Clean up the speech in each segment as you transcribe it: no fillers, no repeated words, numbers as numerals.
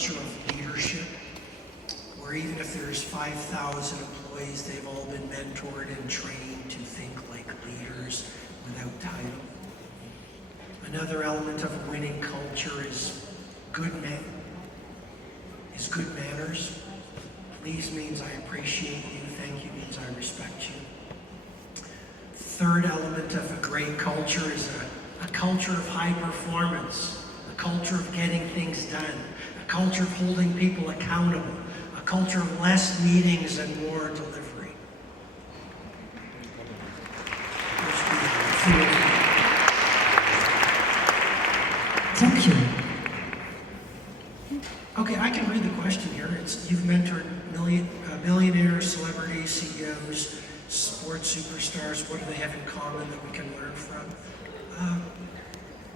culture of leadership, where even if there's 5,000 employees, they've all been mentored and trained to think like leaders without title. Another element of a winning culture is good manners. Please means I appreciate you. Thank you means I respect you. Third element of a great culture is a culture of high performance, a culture of getting things done, a culture of holding people accountable, a culture of less meetings and more delivery. Thank you. Okay, I can read the question here. You've mentored millionaires, celebrities, CEOs, sports superstars. What do they have in common that we can learn from?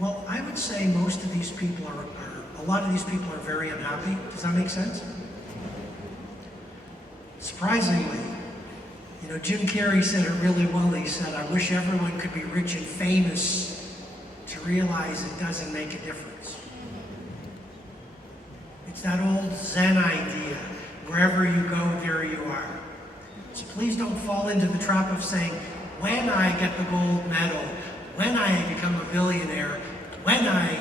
Well, I would say most of these people a lot of these people are very unhappy. Does that make sense? Surprisingly, Jim Carrey said it really well. He said, I wish everyone could be rich and famous to realize it doesn't make a difference. It's that old Zen idea, wherever you go, there you are. So please don't fall into the trap of saying, when I get the gold medal, when I become a billionaire, when I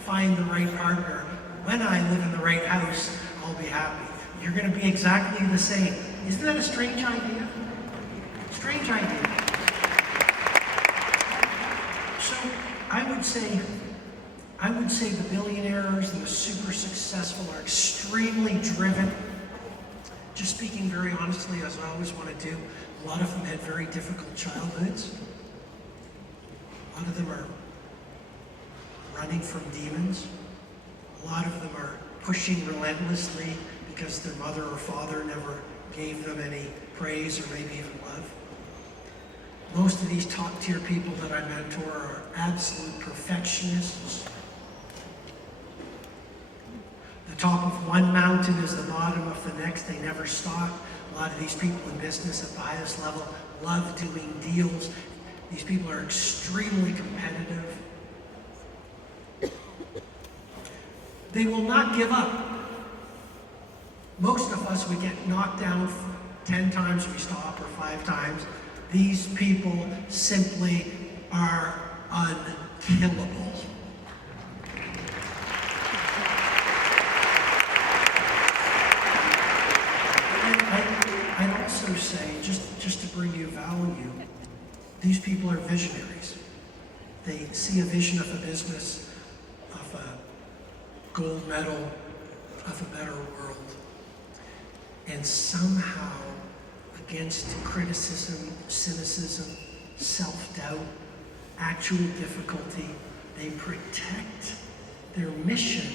find the right partner, when I live in the right house, I'll be happy. You're going to be exactly the same. Isn't that a strange idea? Strange idea. So I would say the billionaires and the super successful are extremely driven. Just speaking very honestly, as I always want to do, a lot of them had very difficult childhoods. A lot of them are running from demons. A lot of them are pushing relentlessly because their mother or father never gave them any praise or maybe even love. Most of these top-tier people that I mentor are absolute perfectionists. The top of one mountain is the bottom of the next. They never stop. A lot of these people in business at the highest level love doing deals. These people are extremely competitive. They will not give up. Most of us, we get knocked down 10 times, we stop, or 5 times. These people simply are unkillable. I'd also say, just to bring you value, these people are visionaries. They see a vision of a business, of a gold medal, of a better world. And somehow, against criticism, cynicism, self-doubt, actual difficulty, they protect their mission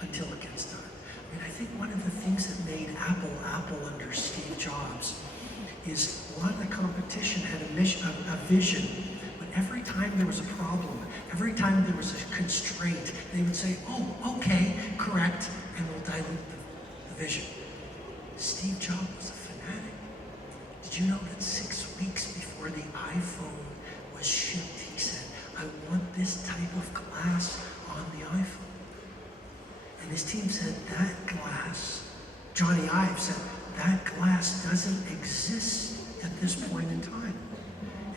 until it gets done. I think one of the things that made Apple under Steve Jobs is a lot of the competition had a vision, but every time there was a problem, every time there was a constraint, they would say, oh, okay, correct, and we'll dilute the vision. Steve Jobs was a fanatic. Did you know that 6 weeks before the iPhone was shipped, he said, I want this type of glass on the iPhone. And his team said, that glass, Johnny Ive said, that glass doesn't exist at this point in time.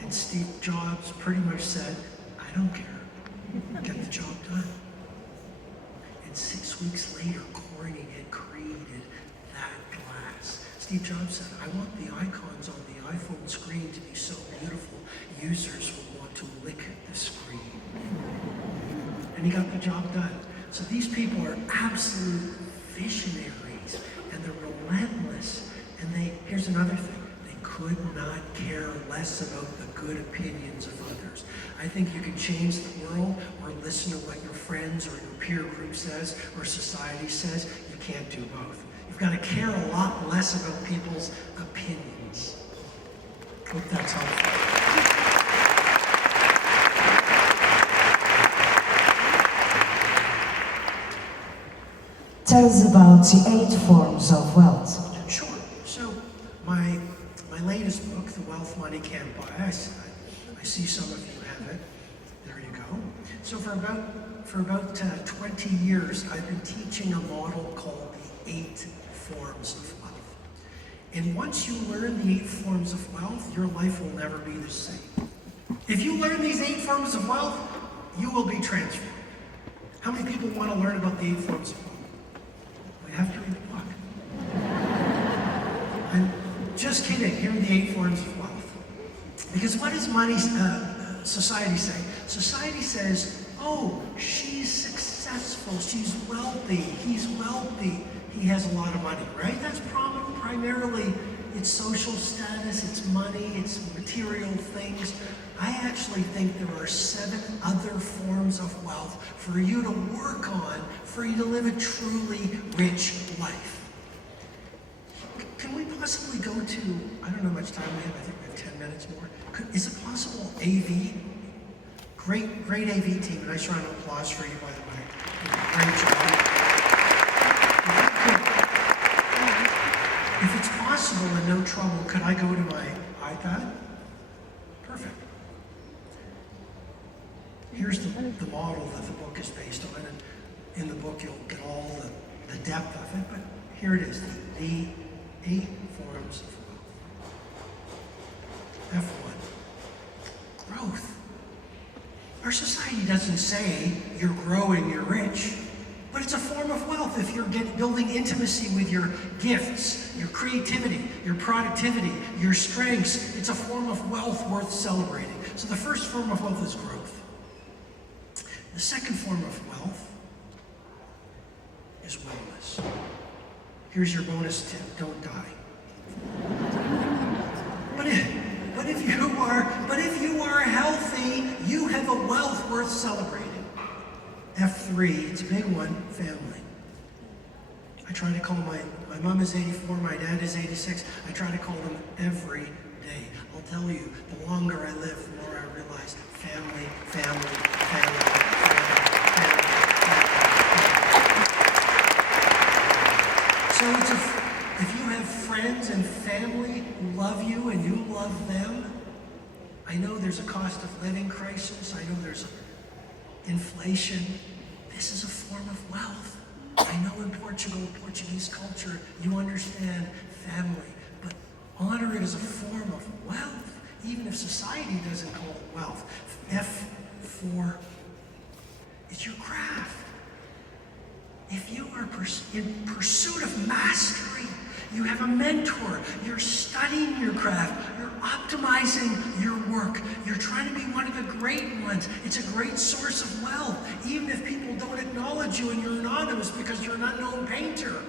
And Steve Jobs pretty much said, I don't care, get the job done. And 6 weeks later, Corning had created that glass. Steve Jobs said, I want the icons on the iPhone screen to be so beautiful, users will want to lick the screen. And he got the job done. So these people are absolute visionaries, and they're relentless. And here's another thing, they could not care less about the good opinions of others. I think you can change the world or listen to what your friends or your peer group says or society says. You can't do both. You've got to care a lot less about people's opinions. Hope that's helpful. Tell us about the 8 forms of wealth. Sure. So my latest book, The Wealth Money Can't Buy, I see some of you have it. There you go. So for about 20 years, I've been teaching a model called the 8 forms of wealth. And once you learn the 8 forms of wealth, your life will never be the same. If you learn these 8 forms of wealth, you will be transformed. How many people want to learn about the 8 forms of wealth? We have to read the book. I'm just kidding. Here are the 8 forms of wealth. Because what does society say? Society says, oh, she's successful, she's wealthy, he's wealthy, he has a lot of money, right? That's primarily it's social status, it's money, it's material things. I actually think there are 7 other forms of wealth for you to work on, for you to live a truly rich life. Can we possibly go to, I don't know how much time we have, I think we have 10 minutes more. Is it possible AV? Great AV team, a nice round of applause for you, by the way. Great job. If it's possible and no trouble, could I go to my iPad? Perfect. Here's the model that the book is based on, and in the book you'll get all the depth of it, but here it is, the 8 forms of wealth. F1, growth. Our society doesn't say you're growing, you're rich, but it's a form of wealth if you're building intimacy with your gifts, your creativity, your productivity, your strengths. It's a form of wealth worth celebrating. So the first form of wealth is growth. The second form of wealth is wellness. Here's your bonus tip, don't die. But if you are healthy, you have a wealth worth celebrating. F3, it's a big one, family. I try to call my mom is 84, my dad is 86. I try to call them every day. I'll tell you, the longer I live, the more I realize family, family, family, family, family, family. So if you have friends and family who love you and you love them, I know there's a cost of living crisis. I know there's inflation. This is a form of wealth. I know in Portugal, Portuguese culture, you understand family, but honor it as a form of wealth, even if society doesn't call it wealth. F4 is your craft. If you are in pursuit of mastery, you have a mentor, you're studying your craft, you're optimizing your work, you're trying to be one of the great ones. It's a great source of wealth, even if people don't acknowledge you and you're anonymous because you're an unknown painter.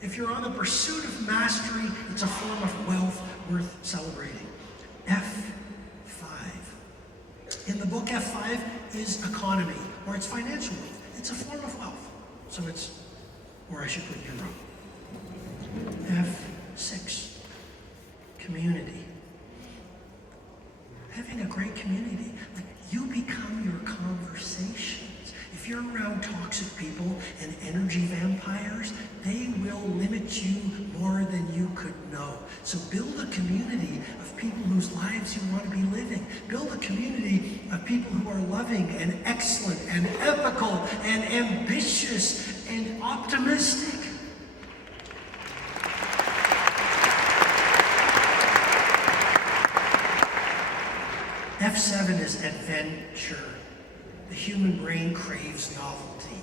If you're on the pursuit of mastery, it's a form of wealth worth celebrating. F5. In the book, F5 is economy, or it's financial wealth. It's a form of wealth. So it's, or I should put euro. F6, community. Having a great community. Like, you become your conversations. If you're around toxic people and energy vampires, they will limit you more than you could know. So build a community of people whose lives you want to be living. Build a community of people who are loving and excellent and ethical and ambitious and optimistic. F7 is adventure. The human brain craves novelty.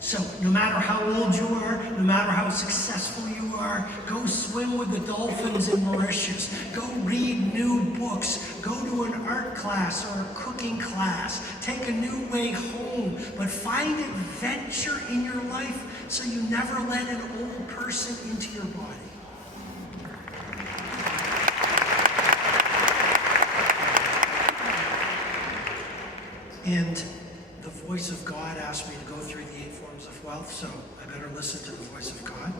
So no matter how old you are, no matter how successful you are, go swim with the dolphins in Mauritius. Go read new books. Go to an art class or a cooking class. Take a new way home. But find adventure in your life so you never let an old person into your body. And the voice of God asked me to go through the 8 forms of wealth, so I better listen to the voice of God.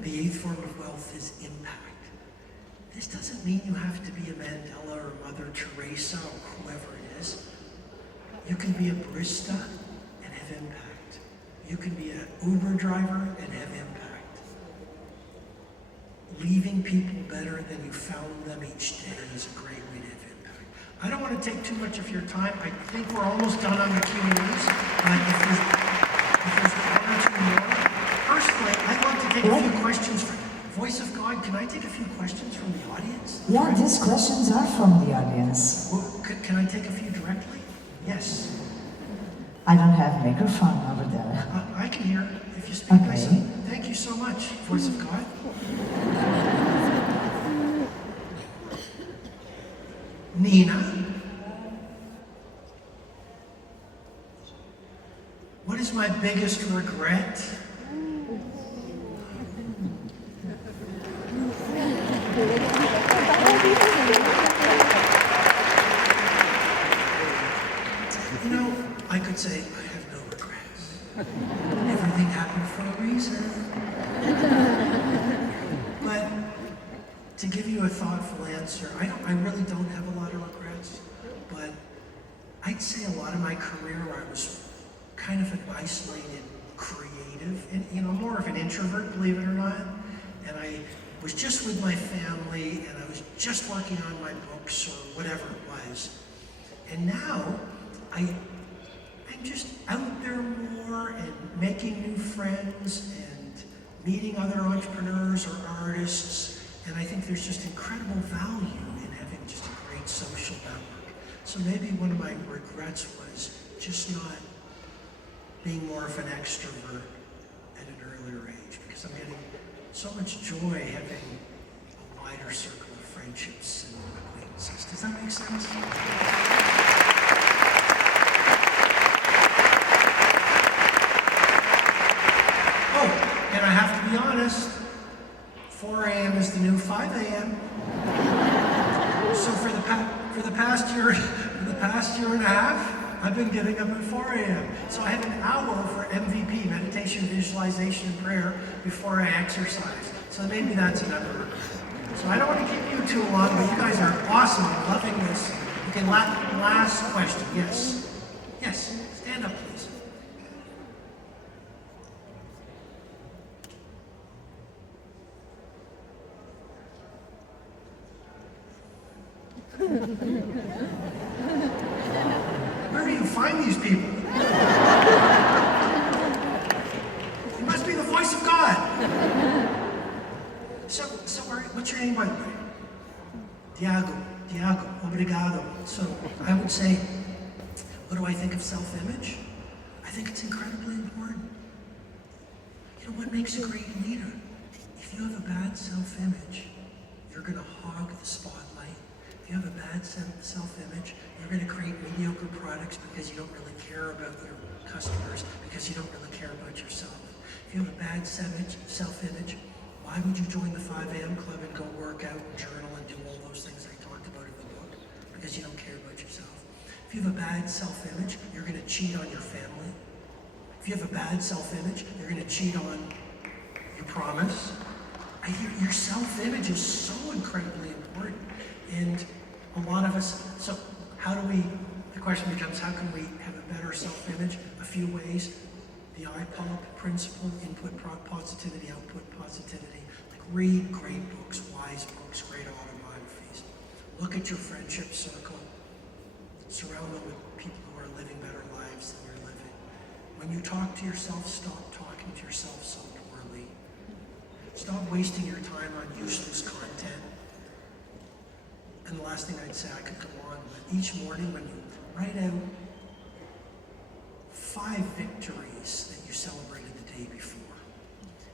The 8th form of wealth is impact. This doesn't mean you have to be a Mandela or Mother Teresa or whoever it is. You can be a barista and have impact. You can be an Uber driver and have impact. Leaving people better than you found them each day is a great way to have impact. I don't want to take too much of your time. I think we're almost done on the Q&As, but if there's one or two more. Personally, I'd like to take a few questions from Voice of God. Can I take a few questions from the audience? Yeah, these questions are from the audience. Well, can I take a few directly? Yes. I don't have a microphone over there. I can hear if you speak Okay. nice. Thank you so much, Voice of God. Nina, what is my biggest regret? You know, I could say I have no regrets. Everything happened for a reason. But to give you a thoughtful answer, I really don't have a lot of regrets, but I'd say a lot of my career where I was kind of an isolated creative, and more of an introvert, believe it or not, and I was just with my family, and I was just working on my books or whatever it was. And now, I'm just out there more and making new friends and meeting other entrepreneurs or artists. And I think there's just incredible value in having just a great social network. So maybe one of my regrets was just not being more of an extrovert at an earlier age, because I'm getting so much joy having a wider circle of friendships and acquaintances. Does that make sense? Oh, and I have to be honest, 4 a.m. is the new 5 a.m. So for the past year and a half, I've been getting up at 4 a.m. So I have an hour for MVP, meditation, visualization, and prayer before I exercise. So maybe that's another. So I don't want to keep you too long, but you guys are awesome. I'm loving this. Okay, last question. Yes. Yes. Stand up, please. Where do you find these people? You must be the voice of God. So what's your name, by the way? Diago, obrigado. So I would say, what do I think of self-image? I think it's incredibly important. You know, what makes a great leader? If you have a bad self-image, you're going to hog the spotlight. If you have a bad self-image, you're going to create mediocre products because you don't really care about your customers, because you don't really care about yourself. If you have a bad self-image, why would you join the 5 a.m. club and go work out and journal and do all those things I talked about in the book? Because you don't care about yourself. If you have a bad self-image, you're going to cheat on your family. If you have a bad self-image, you're going to cheat on your promise. Your self-image is so incredibly important. And a lot of us, so the question becomes, how can we have a better self-image? A few ways. The IPOP principle, input positivity, output positivity. Like read great books, wise books, great autobiographies. Look at your friendship circle. Surround them with people who are living better lives than you're living. When you talk to yourself, stop talking to yourself so poorly. Stop wasting your time on useless content. And the last thing I'd say, I could go on, but each morning when you write out 5 victories that you celebrated the day before,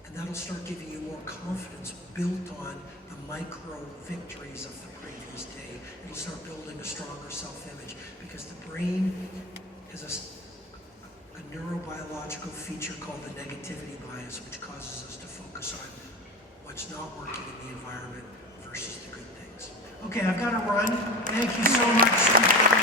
and that'll start giving you more confidence built on the micro victories of the previous day. It'll start building a stronger self-image, because the brain has a neurobiological feature called the negativity bias, which causes us to focus on what's not working in the environment versus the good things. Okay, I've got to run. Thank you so much.